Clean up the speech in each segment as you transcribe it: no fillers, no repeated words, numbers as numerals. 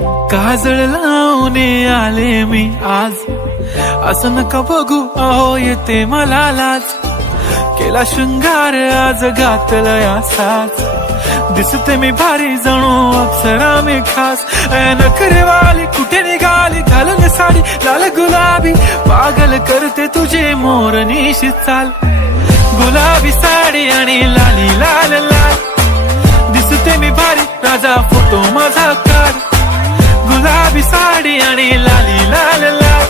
काजळ लावून आले मी आज, असं नका बघू अहो येते मला लाज. केला शृंगार आज घातलं असाच, दिसते मी भारी जणू अप्सरा मी खास. नखरेवाली कुठे निघाली घालून साडी लाल गुलाबी, पागल करते तुझे मोरनीशी चाल. गुलाबी साडी आणि लाली लाल लाल, दिसते मी भारी राजा फोटो माझा काढ. गुलाबी साडी आणि लाली लाल लाल,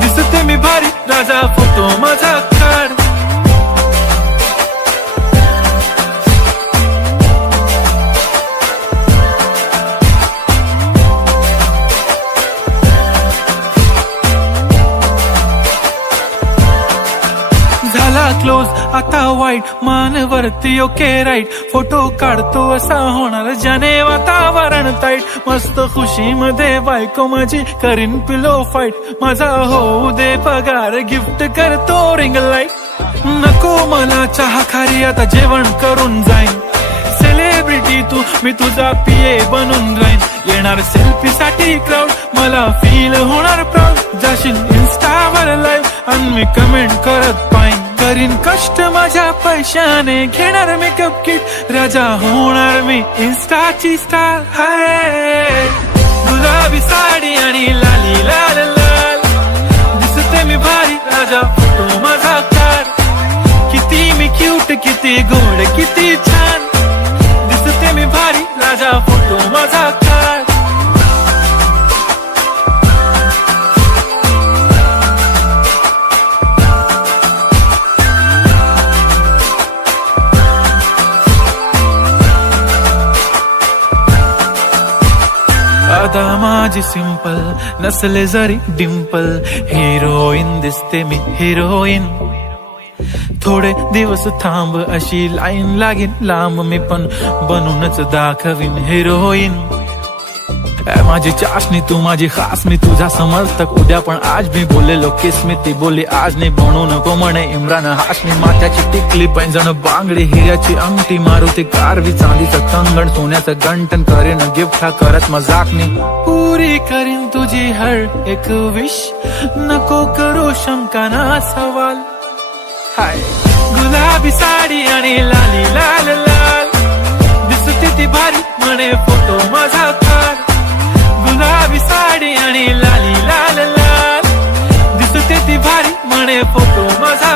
दिसते मी भारी राजा फोटो माझा काढ. झाला क्लोज आता वाईट, मानवरती ओके राईट. फोटो काढतो असा होणार ज्याने वातावरण ताईट. मस्त खुशी मध्ये बायको माझी करीन पिलो फाईट. माझा होऊ दे पगार गिफ्ट करतो रिंग लाईट. नको मला चहा खारी आता जेवण करून जाईन. सेलिब्रिटी तू मी तुझा पिये बनून राहीन. येणार सेल्फी साठी क्राऊड मला फील होणार प्राऊड. जाशील इन्स्टावर लाईव्ह आणि मी कमेंट करत पाहिन. करीन कष्ट माझ्या पैशाने घेणार मेकअप किट. राजा होणार मी इन्स्टाची स्टार. हाय गुलाबी साडी आणि लाली लाल लाल, दिसते मी भारी राजा फोटो माझा काढ. किती मी क्यूट किती गोड किती छान, दिसते मी भारी राजा फोटो माझा काढ. आता माझी सिंपल नसले जरी डिंपल, हिरोईन दिसते मी हिरोईन. थोडे दिवस थांब अशी लाईन लागेल लांब, मी पण बनूनच दाखवीन हिरोईन. माझी चाशनी तू माझी खास, मी तुझा समर्थक उद्या पण आज. मी बोललेलो किस मी ती बोलली आज नाही. बनू नको म्हणे इम्रान हाशमी. माथ्याची टिकली पैंजण बांगडी हिऱ्याची अंगठी, मारुती कारवी चांदीचं कंगण सोन्याचं गंटन. करेन गिफ्ट हा करत मजाकनी. पुरी करीन तुझी हर एक विश, नको करू शंका ना सवाल. हाय गुलाबी साडी आणि लाली लाल लाल, दिसते ती भारी म्हणे फोटो माझा काढ. गुलाबी साडी आणि लाली लाल लाल, दिसते ती भारी म्हणे फोटो माझा.